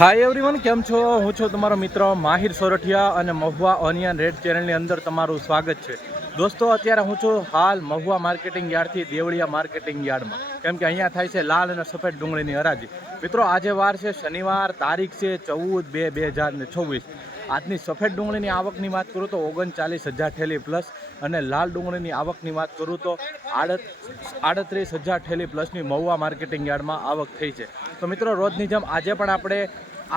Hi everyone केम छो हूँ छो तमारो मित्र माहिर सोरठिया અને મહુવા ઓનિયન રેડ ચેનલની અંદર તમારું સ્વાગત છે। દોસ્તો અત્યારે હું છું હાલ મહુવા માર્કેટિંગ યાર્ડથી દેવળિયા માર્કેટિંગ યાર્ડમાં, કેમ કે અહીંયા થાય છે લાલ અને સફેદ ડુંગળીની હરાજી। મિત્રો આજે વાર છે શનિવાર, તારીખ છે 14/2/2024। આજની સફેદ ડુંગળીની આવકની વાત કરું તો 39,000 ઠેલી પ્લસ અને લાલ ડુંગળીની આવકની વાત કરું તો 38,000 ઠેલી પ્લસની મહુવા માર્કેટિંગ યાર્ડમાં આવક થઈ છે। તો મિત્રો રોજની જેમ આજે પણ આપણે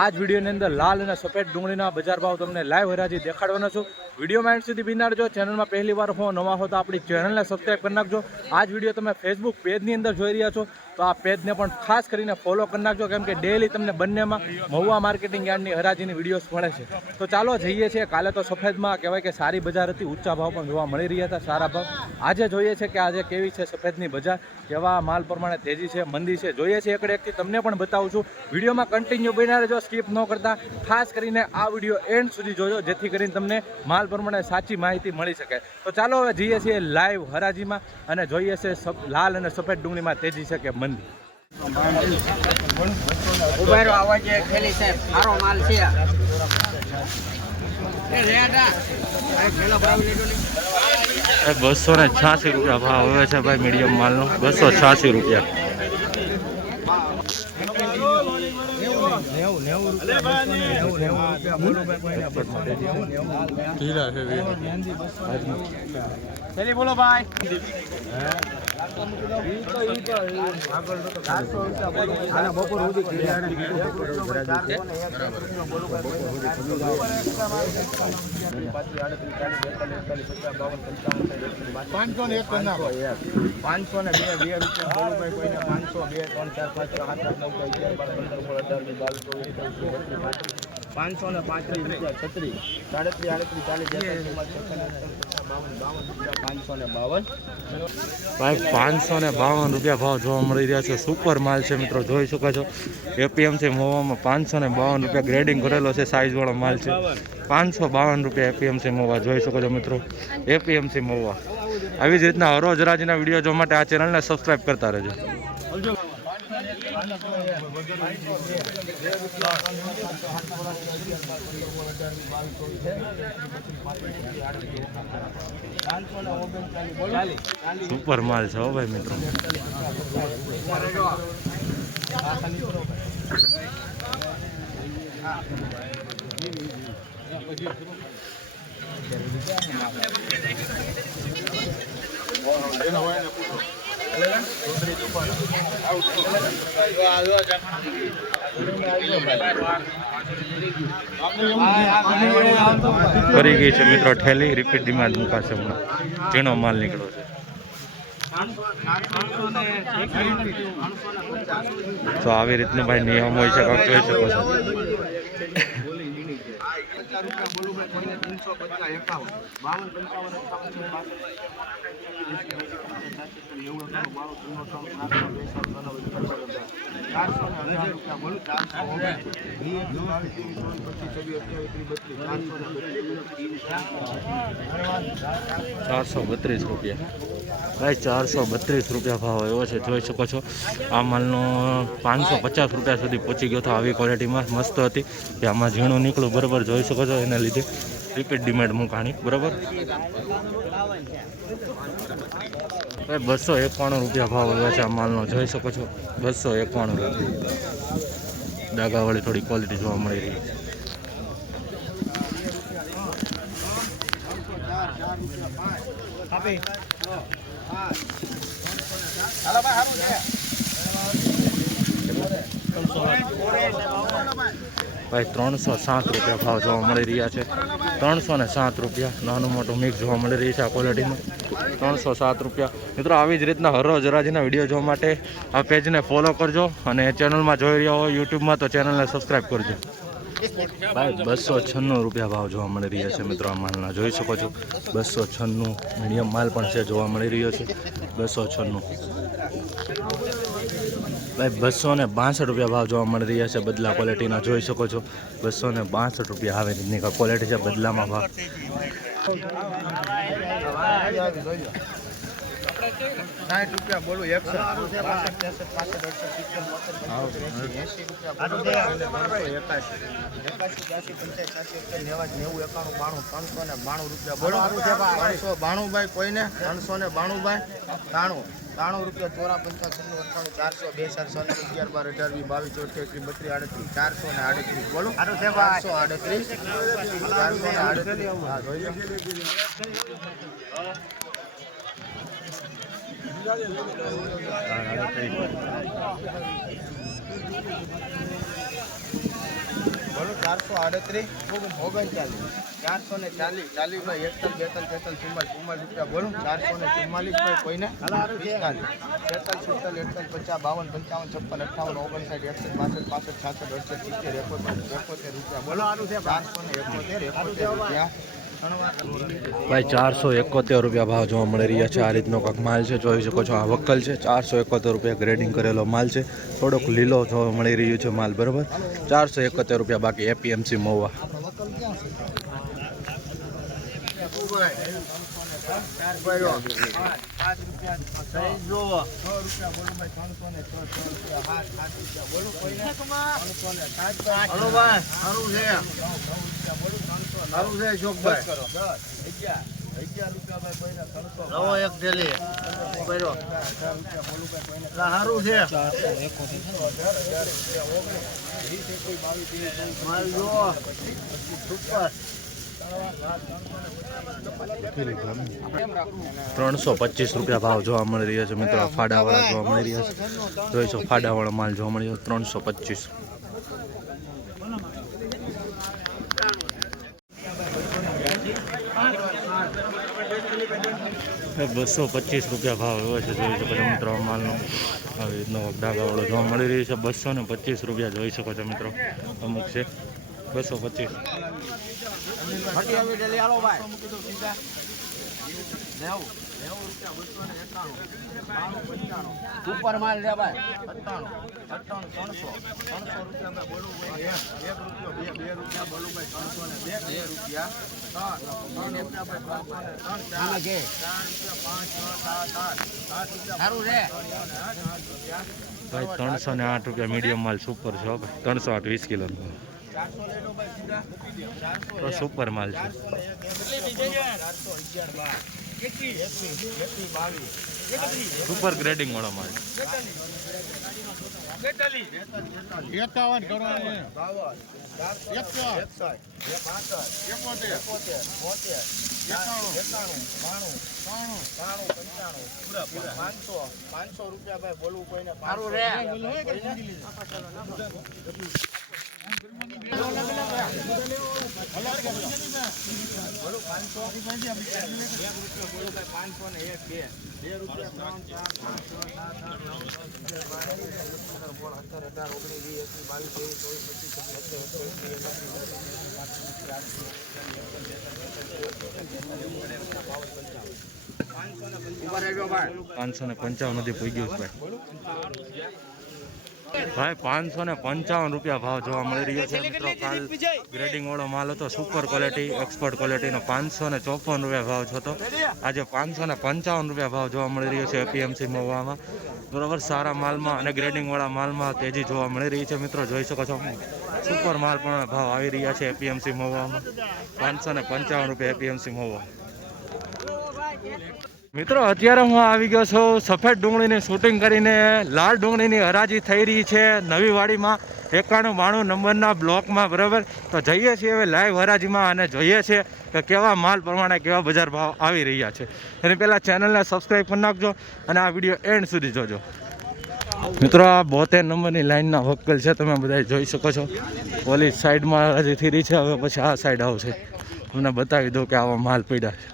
આ જ વિડીયોની અંદર લાલ અને સફેદ ડુંગળીના બજાર ભાવ તમને લાઈવ હરાજી દેખાડવાનો છું। વિડીયોમાં એન્ડ સુધી બિના રહેજો। ચેનલમાં પહેલી વાર હો નવા હો તો આપણી ચેનલને સબસ્ક્રાઈબ કરી નાખજો। આ જ વિડીયો તમે ફેસબુક પેજની અંદર જોઈ રહ્યા છો તો આ પેજને પણ ખાસ કરીને ફોલો કરી નાખજો, કેમ કે ડેઈલી તમને બંનેમાં મહુવા માર્કેટિંગ યાર્ડની હરાજીની વિડીયોઝ મળે છે। તો ચાલો જઈએ છીએ। કાલે તો સફેદમાં કહેવાય કે સારી બજાર હતી, ઊંચા ભાવ પણ જોવા મળી રહ્યા હતા, સારા ભાવ। આજે જોઈએ છે કે આજે કેવી છે સફેદની બજાર, કેવા માલ પ્રમાણે તેજી છે, મંદી છે, જોઈએ છે એકડે એકથી તમને પણ બતાવું છું। વિડીયોમાં કન્ટિન્યુ બન્યા રહેજો, સ્કીપ ન કરતા। ખાસ કરીને આ વિડીયો એન્ડ સુધી જોજો જેથી કરીને તમને માલ પ્રમાણે સાચી માહિતી મળી શકે। તો ચાલો હવે જઈએ છીએ લાઈવ હરાજીમાં અને જોઈએ છે લાલ અને સફેદ ડુંગળીમાં તેજી છે કે મંદી। ઉભારો આવાજ ખેલી સાહેબ સારો માલ છે। ₹286 ભાવ આવે છે ભાઈ મીડિયમ માલનો, ₹286। બોલો ભાઈ ભાઈ 552 ભાવ જોવા મળી રહ્યા છે। સુપર માલ છે મિત્રો, જોઈ શકો છો। એપીએમસી મહુવામાં 552 ગ્રેડિંગ કરેલો છે, સાઇઝવાળો માલ છે। 552 એપીએમસી મહુવા જોઈ શકો છો મિત્રો, એપીએમસી મહુવા। આવી જ રીતના હરોજ હરાજીના વિડીયો જોવા માટે આ ચેનલને સબસ્ક્રાઈબ કરતા રહેજો। સુપર માલ છે ભાઈ મિત્રો। કરી ગઈ છે મિત્રો ઠેલી, રિપીટ ડિમાન્ડ મુકાશે હમણાં, ઝીણો માલ નીકળ્યો છે। તો આવી રીતનું ભાઈ નિયમ હોય છે, જોઈ શકો છો। ₹432 ભાઈ, ₹432 ભાવ આવ્યો છે, જોઈ શકો છો। આ માલનો ₹550 સુધી પહોંચી ગયો હતો। આવી ક્વોલિટીમાં મસ્ત હતી કે આમાં ઝીણું નીકળું બરાબર, જોઈ શકો છો। એના લીધે રિપીટ ડિમાન્ડ મુકાણી બરાબર। ભાઈ ₹291 ભાવ આવ્યા છે આ માલનો, જોઈ શકો છો। ₹291 ડાગાવાળી થોડી ક્વોલિટી જોવા મળી રહી છે। ભાઈ ₹307 ભાવ જોવા મળી રહ્યા છે। ₹307 નાનું મોટું મિક્સ જોવા મળી રહી છે આ ક્વોલિટીમાં। ₹307 મિત્રો। આવી જ રીતના હરોજ હરાજીના વિડીયો જોવા માટે આ પેજને ફોલો કરજો અને ચેનલમાં જોઈ રહ્યા હોય યુટ્યુબમાં તો ચેનલને સબસ્ક્રાઈબ કરજો। ભાઈ ₹296 ભાવ જોવા મળી રહ્યા છે મિત્રો આ માલના, જોઈ શકો છો। 296 મીડિયમ માલ પણ છે, જોવા મળી રહ્યો છે 296। ભાઈ ₹262 ભાવ જોવા મળી રહ્યા છે બદલા ક્વોલિટીના, જોઈ શકો છો। ₹262 આવે રીતની ક્વોલિટી છે બદલામાં ભાવ। 60 રૂપિયા બોલું 61 62 63 64 85 બોલો 392 ભાઈ કોઈને 392 ભાઈ 93 રૂપિયા 54 55 96 98 2 4 11 12 18 20 22 23 33 438 બોલો 438 હા જોઈ લો બોલો 438 39 440 40 ભાઈ 41 42 43 44 રૂપિયા બોલો 444 ભાઈ કોઈને 45 46 47 48 50 52 55 56 58 59 60 61 62 63 64 રૂપિયા બોલો 471 રૂપિયા ભાઈ 471 રૂપિયા ભાવ જોવા મળી રહ્યા છે. આ રીતનો કાંક માલ છે, જોઈ શકો છો. આ વક્કલ છે, 471 રૂપિયા ગ્રેડિંગ કરેલો માલ છે. થોડોક લીલો જોવા મળી રહ્યો છે માલ, બરાબર. 471 રૂપિયા બાકી એપીએમસી મહુવા. ત્રણસો 25 રૂપિયા ભાવ જોવા મળી રહ્યા છે મિત્રો. ફાડાવાળા જોવા મળી રહ્યા છે, જોઈશો. ફાડાવાળા માલ જોવા મળી રહ્યો 325. 225 રૂપિયા ભાવ એવો છે, જોઈ શકો છો મિત્રો. માલનો આવી રીતનો ડાગાવાળો જોવા મળી રહ્યો છે. 225 રૂપિયા જોઈ શકો છો મિત્રો. અમુક છે 225. ઉપર માલ લે ભાઈ 300 રૂપિયા બોલું ભાઈ 1 રૂપિયા 2 રૂપિયા બોલું ભાઈ 302 રૂપિયા 308 રૂપિયા મીડિયમ માલ સુપર છે ભાઈ. 308 20 કિલો સુપર માલ છે. સુપર ગ્રેડિંગ વાળો માલ. 51 કરવાનું 500 રૂપિયા ભાઈ બોલવું કોઈને સારું રે પાંચસો ને 55 નથી પૂગ્યું ભાઈ. ભાઈ 555 રૂપિયા ભાવ જોવા મળી રહ્યો છે મિત્રો. કાલ ગ્રેડિંગ વાળો માલ હતો, સુપર ક્વોલિટી, એક્સપર્ટ ક્વોલિટીનો 554 રૂપિયા ભાવ હતો. આજે 555 રૂપિયા ભાવ જોવા મળી રહ્યો છે એપીએમસી મહુવામાં, બરોબર. સારા માલમાં અને ગ્રેડિંગ વાળા માલમાં તેજી જોવા મળી રહી છે મિત્રો. જોઈ શકો છો સુપર માલ પણ ભાવ આવી રહ્યા છે એપીએમસી મહુવામાં. 555 રૂપિયા એપીએમસી મહુવા. મિત્રો અત્યારે હું આવી ગયો છું સફેદ ડુંગળીની શૂટિંગ કરીને. લાલ ડુંગળીની હરાજી થઈ રહી છે નવી વાડીમાં 9192 નંબરના બ્લોકમાં, બરાબર. તો જઈએ છીએ હવે લાઈવ હરાજીમાં અને જોઈએ છીએ કે કેવા માલ પ્રમાણે કેવા બજાર ભાવ આવી રહ્યા છે. એની પહેલાં ચેનલને સબસ્ક્રાઈબ કરી નાખજો અને આ વિડીયો એન્ડ સુધી જોજો. મિત્રો આ 72 નંબરની લાઈનના વકલ છે, તમે બધા જોઈ શકો છો. પોલીસ સાઈડમાં હરાજી થઈ રહી છે, હવે પછી આ સાઈડ આવશે. તમને બતાવી દઉં કે આવા માલ પડ્યા છે.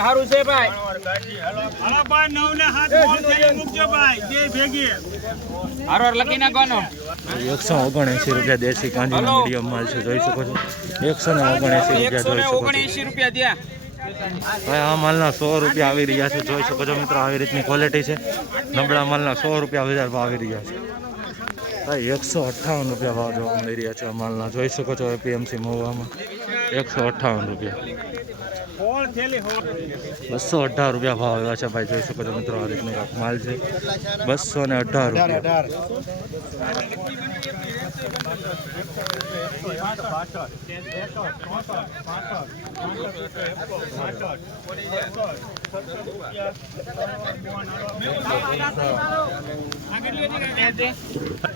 સારું છે ભાઈ. લખી નાખવાનો 179 રૂપિયા દેશી કાંજીનો મીડિયમ માલ છે, જોઈ શકો છો. 179 રૂપિયા જોઈ શકો છો. 179 રૂપિયા ભાઈ આ માલના 100 રૂપિયા આવી રહ્યા છે, જોઈ શકો છો મિત્રો આવી રીતની ક્વોલિટી છે. નબળા માલના 100 રૂપિયા બજાર ભાવ આવી રહ્યા છે. ભાઈ 158 રૂપિયા ભાવ જોવા મળી રહ્યા છે આ માલના, જોઈ શકો છો એપીએમસી મહુવામાં 158 રૂપિયા. 218 રૂપિયા ભાવ આવ્યા છે ભાઈ, જોઈ શકો છો મિત્રો આ રીતનો કાંક માલ છે. 218 રૂપિયા.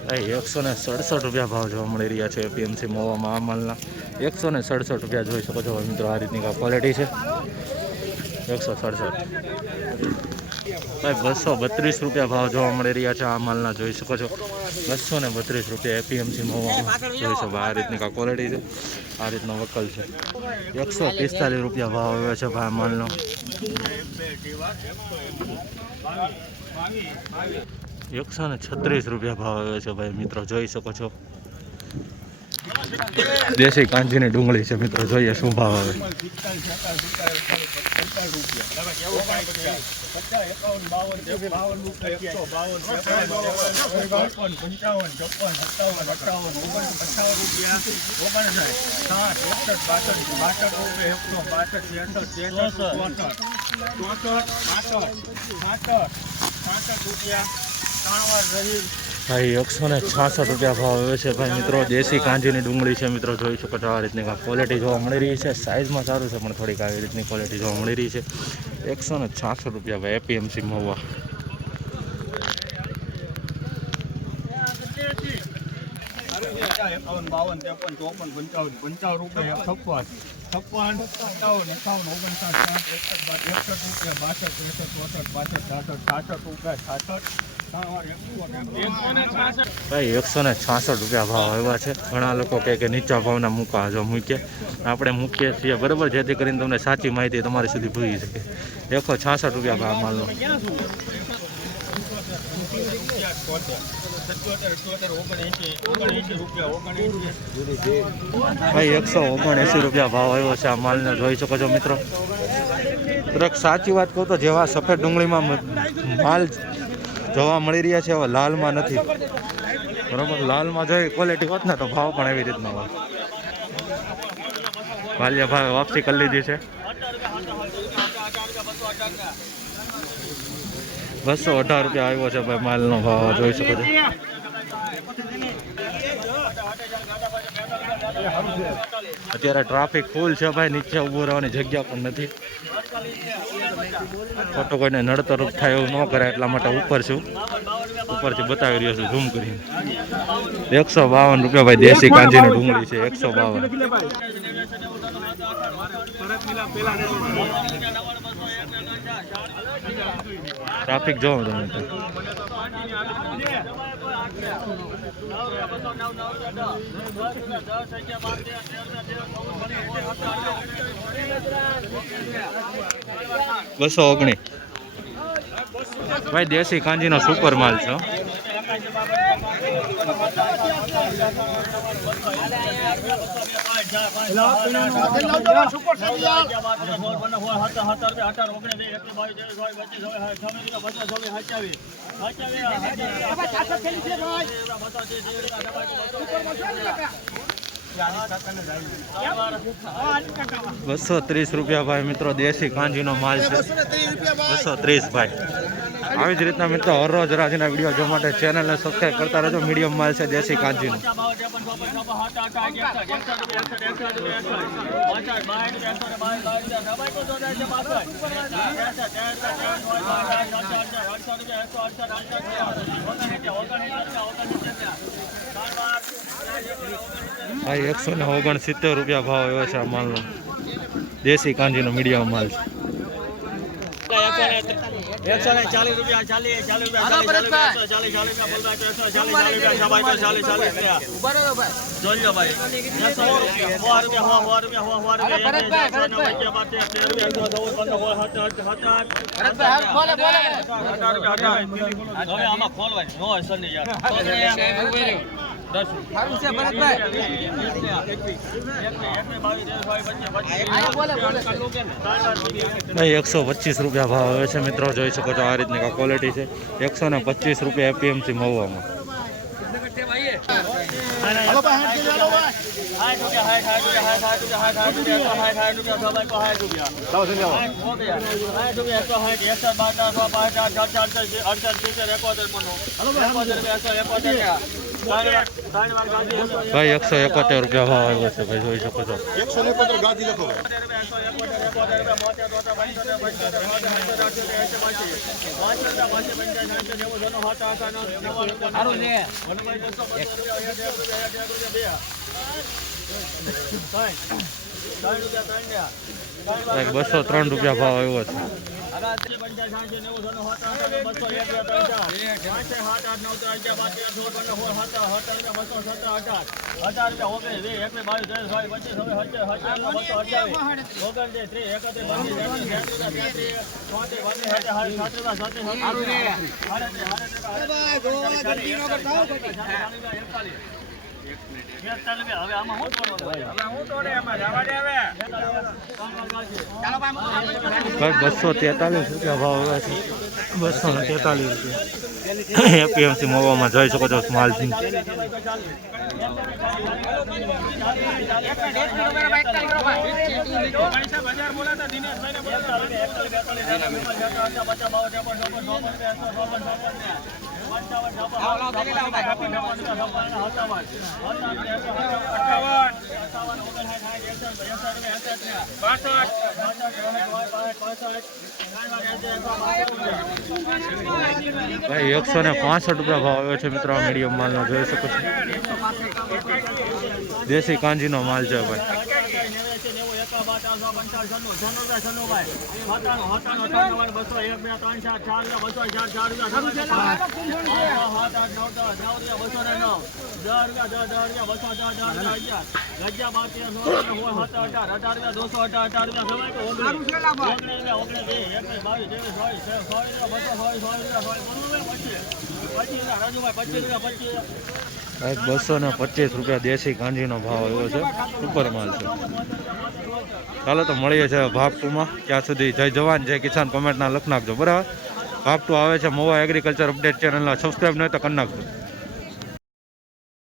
ભાઈ 167 રૂપિયા ભાવ જોવા મળી રહ્યા છે એપીએમસી મહુવામાં આ માલના. 167 રૂપિયા જોઈ શકો છો મિત્રો આ રીતની ક્વોલિટી છે. 167. ભાઈ 232 રૂપિયા ભાવ જોવા મળી રહ્યા છે આ માલના, જોઈ શકો છો 232 રૂપિયા એપીએમસી મહુવામાં. જોઈ શકો આ રીતની ક્વોલિટી છે, આ રીતનો વકલ છે. 145 રૂપિયા ભાવ આવ્યો છે ભાઈ માલનો. 136 રૂપિયા ભાવ આવ્યો છે ભાઈ મિત્રો, જોઈ શકો છો. દેશી કાંજીની ડુંગળી છે મિત્રો, જોઈએ શું ભાવ આવે. 166 રૂપિયા ભાવ આવે છે ભાઈ મિત્રો. દેશી કાંજીની ડુંગળી છે મિત્રો, જોઈ શકો છો આ રીતની ક્વોલિટી જોવા મળી રહી છે. સાઇઝમાં સારું છે પણ થોડીક આવી રીતની ક્વોલિટી જોવા મળી રહી છે. 166 રૂપિયા ભાઈ એપીએમસી મહુવા. ભાઈ 166 રૂપિયા ભાવ આવ્યા છે. ઘણા લોકો કહે કે નીચા ભાવના મૂકા, જો મૂકીએ આપણે મૂકીએ છીએ બરાબર, જેથી કરીને તમને સાચી માહિતી તમારી સુધી પૂરી શકે. 166 રૂપિયા ભાવ માલનો. ભાઈ 179 રૂપિયા ભાવ આવ્યો છે આ માલનો, જોઈ શકો છો મિત્રો. સાચી વાત કહું તો જેવા સફેદ ડુંગળીમાં માલ જોવા મળી રહ્યા છે હવે લાલમાં નથી બરાબર. લાલમાં જો ક્વોલિટી હોત ને તો ભાવ પણ એવી રીતના હોય. વાલિયા ભાવે વાપસી કરી લીધી છે. 218 રૂપિયા આવ્યો છે ભાઈ માલનો ભાવ, જોઈ શકો છો. અત્યારે ટ્રાફિક ફૂલ છે ભાઈ, નીચે ઊભું રહેવાની જગ્યા પણ નથી. ફોટો કોઈને નડતર થાય એવું ન કરે એટલા માટે ઉપર છું, ઉપરથી બતાવી રહ્યો છું ઝૂમ કરીને. 152 રૂપિયા ભાઈ દેશી કાંજીની ડુંગળી છે. 152. ટ્રાફિક જોવો તમે. બસો 19 ભાઈ દેશી કાંજીનો સુપર માલ છે. બસો 30 રૂપિયા ભાઈ મિત્રો, દેશી કાંજીનો માલ છે. 230 ભાઈ. આવી જ રીતના મિત્રો હરરોજ રાજના વિડીયો જોવા માટે ચેનલને સબસ્ક્રાઈબ કરતા રહેજો. મીડિયમ માલ છે દેશી કાંજીનો. ભાઈ 169 રૂપિયા ભાવ આવ્યો છે આ માલનો. દેશી કાંજીનો મીડિયમ માલ છે. 140 રૂપિયા 40 રૂપિયા 100 રૂપિયા ભાઈ 125 રૂપિયા ભાવ આવે છે મિત્રો, જોઈ શકો છો આ રીતની ક્વોલિટી છે. 125 રૂપિયા એપીએમસી મહુવામાં. ભાઈ 171 રૂપિયા ભાવ આવ્યો છે ભાઈ, જોઈ શકો છો. 171 ગાદી લખો. ભાઈ 203 રૂપિયા ભાવ આવ્યો છે. ભાઈ 243 રૂપિયા ભાવ આવે છે. 243 રૂપિયા એપીએમસી મહુવામાં, જોઈ શકો છો સ્માલ સિંગ. ભાઈ 165 રૂપિયા ભાવ આવ્યો છે મિત્રો, મીડિયમ માલનો, જોઈ શકો છો. દેશી કાંજીનો માલ છે ભાઈ. એક 225 રૂપિયા દેશી કાંજીનો ભાવ આવ્યો છે, સુપર માલ છે. ચાલો તો મળીએ છીએ ભાગ 2 માં. ત્યાં સુધી જય જવાન જય કિસાન કોમેન્ટના લખ નાખજો, બરાબર. ભાગ 2 આવે છે મહુવા એગ્રીકલ્ચર અપડેટ ચેનલના, સબસ્ક્રાઈબ નહીં તો કરી નાખજો.